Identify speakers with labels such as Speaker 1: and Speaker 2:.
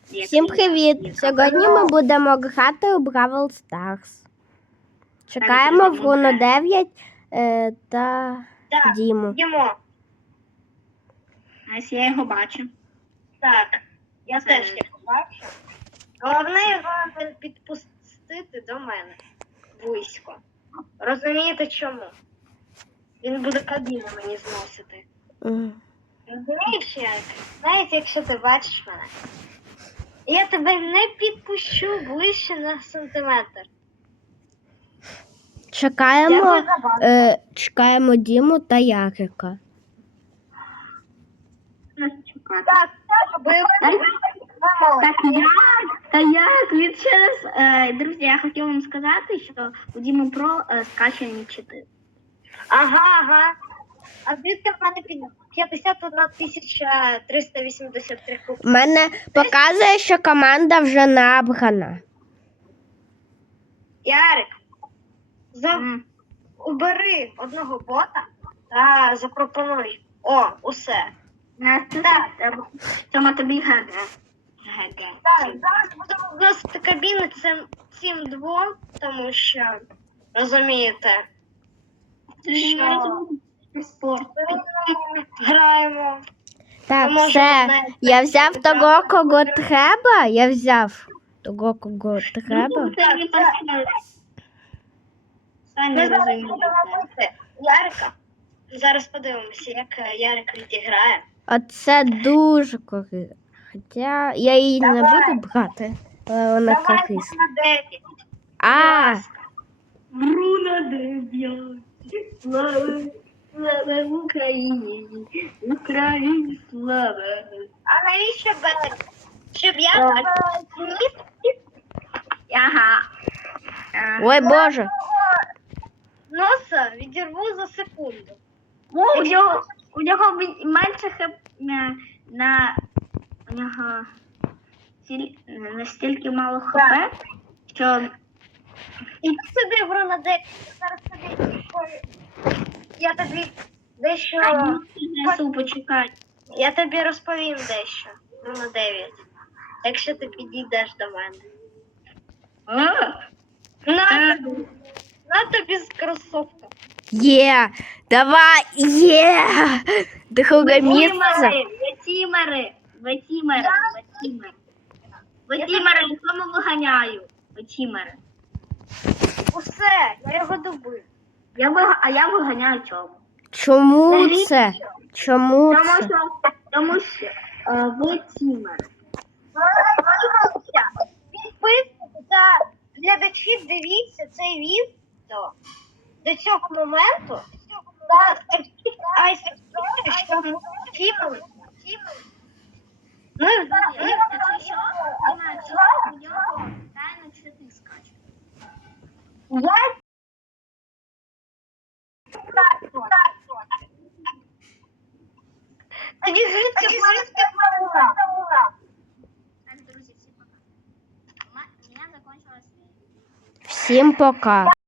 Speaker 1: Всім привіт! Сьогодні ми будемо грати у Бравл Старс. Чекаємо в Руно 9 та Діму.
Speaker 2: Дімо. Ось я його бачу. Так, я теж його бачу. Головне його не підпустити до мене близько. Розумієте чому? Він буде кабіну мені зносити. Розумієш, як? Навіть якщо ти бачиш мене. Я тебе не підпущу ближче на сантиметр.
Speaker 1: Чекаємо Діму та Ярика.
Speaker 2: Так, від через... Друзі, я хотів вам сказати, що у Діму Про скачані чити. Ага. А звідки в мене 51 383 кубків?
Speaker 1: У мене показує, що команда вже набрана.
Speaker 2: Ярик, убери одного бота та запропонуй. О, усе. Це тобі ГГ. Так, зараз будемо вносити кабіни цим двом, тому що, розумієте, що граємо.
Speaker 1: Так, все. Я взяв того, кого треба.
Speaker 2: Не розумію. Ярика. Зараз подивимося, як Ярик відіграє.
Speaker 1: Оце дуже корисно. Хоча я її не буду брати, але вона корисна.
Speaker 2: Руно 9. Слава Україні. Україні слава. А навіщо бетер? Щоб я Ага.
Speaker 1: Ой, Боже.
Speaker 2: Носа відірву за секунду. У нього менше у нього настільки мало хп, що... Іди сюди, Бруно, зараз тобі... Я тобі дещо... Почекай. Я тобі розповім дещо, Бруно 9. Якщо ти підійдеш до мене. На тобі з кросовка.
Speaker 1: Давай, друге місце.
Speaker 2: Ватімери, нікому виганяю. Ватімери. Усе, я його добив. А я виганяю чому?
Speaker 1: Чому це?
Speaker 2: Тому що Ватімери. Підписники та глядачі, дивіться цей відео до цього моменту. Ну і взагалі, якщо у нього тайно чити скачуть. Тоді звідки мала? Так, друзі, всім пока. У мене закончилось.
Speaker 1: Всім пока.